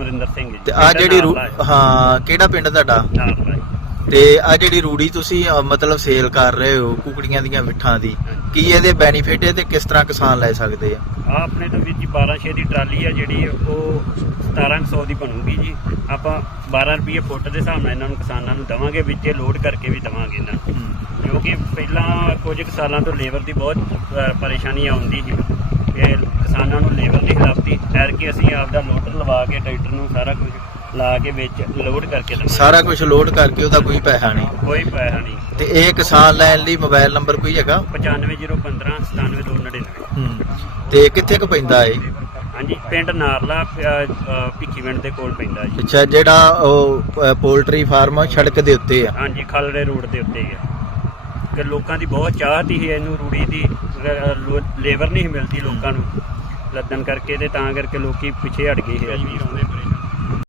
ਅਮਰਿੰਦਰ ਸਿੰਘ ਜੀ। ਤੇ ਆ ਜਿਹੜੀ ਰੂ- ਹੈ। ਕਿਹੜਾ ਪਿੰਡ ਤੁਹਾਡਾ। ਤੇ ਆ ਜਿਹੜੀ ਰੂੜੀ ਤੁਸੀਂ ਅ, ਮਤਲਬ ਸੇਲ ਕਰ ਰਹੇ ਹੋ ਕੁਕੜੀਆਂ ਦੀਆਂ ਮਿੱਠਾਂ ਦੀ ਕੀ ਇਹਦੇ ਬੈਨੀਫਿਟ ਹੈ ਤੇ ਕਿਸ ਤਰ੍ਹਾਂ ਕਿਸਾਨ ਲੈ ਸਕਦੇ ਆ? ਆ ਆਪਣੇ ਤੋਂ ਵੀਰ ਜੀ 1200 ਦੀ ਟਰਾਲੀ ਆ ਜਿਹੜੀ ਉਹ 1700 ਦੀ ਬਣੂਗੀ ਜੀ। ਆਪਾਂ 12 ਰੁਪਏ ਫੁੱਟ ਦੇ ਹਿਸਾਬ ਨਾਲ ਇਹਨਾਂ ਨੂੰ ਕਿਸਾਨਾਂ ਨੂੰ ਦਵਾਂਗੇ ਵਿੱਚੇ ਲੋਡ ਕਰਕੇ ਵੀ ਦਵਾਂਗੇ ਇਹਨਾਂ ਨੂੰ। ਕਿਉਂਕਿ ਪਹਿਲਾਂ ਕੁਝ ਕੁ ਸਾਲਾਂ ਤੋਂ ਲੇਬਰ ਦੀ ਬਹੁਤ ਅ, ਪਰੇਸ਼ਾਨੀ ਆਉਂਦੀ ਸੀ। ਕਿ ਕਿਸਾਨਾਂ ਨੂੰ ਲੇਬਰ ਨਹੀਂ ਖਿਲਾਫਤੀ ਆਪਦਾ ਲੋਡਰ ਲਵਾ ਕੇ ਟਰੈਕਟਰ ਨੂੰ ਸਾਰਾ ਕੁਝ ਲਾ ਕੇ ਵਿੱਚ ਲੋਡ ਕਰਕੇ ਦਵਾਂਗੇ ਸਾਰਾ ਕੁਝ ਲੋਡ ਕਰਕੇ ਉਹਦਾ ਕੋਈ ਪੈਸਾ ਨਹੀਂ। ਕੋਈ ਪੈਸਾ ਨਹੀਂ। ਤੇ ਇਹ ਕਿਸਾਨ ਲੈਣ ਲਈ ਮੋਬਾਈਲ ਨੰਬਰ ਕੋਈ ਹੈਗਾ? 95015 97299 ਹੂੰ ਤੇ ਕਿੱਥੇ ਕੁ ਪੈਂਦਾ ਏ ਹਾਂਜੀ ਪਿੰਡ ਨਾਰਲਾ ਭਿੱਖੀਵਿੰਡ ਦੇ ਕੋਲ ਪੈਂਦਾ ਜੀ। ਅੱਛਾ ਜਿਹੜਾ ਉਹ ਪੋਲਟਰੀ ਫਾਰਮ ਸੜਕ ਦੇ ਉੱਤੇ ਆ। ਹਾਂਜੀ ਖਾਲੜੇ ਰੋਡ ਦੇ ਉੱਤੇ ਹੀ ਆ। ਕਿ ਲੋਕਾਂ ਦੀ ਬਹੁਤ ਚਾਹਤ ਸੀ ਇਹਨੂੰ ਰੂੜੀ ਦੀ ਲੇਬਰ ਨਹੀਂ ਮਿਲਦੀ ਲੋਕਾਂ ਨੂੰ। ਲੱਦਣ ਕਰਕੇ ਤੇ ਤਾਂ ਕਰਕੇ ਲੋਕੀ ਪਿੱਛੇ ਹਟ ਗਏ ਸੀ ਅੱਜ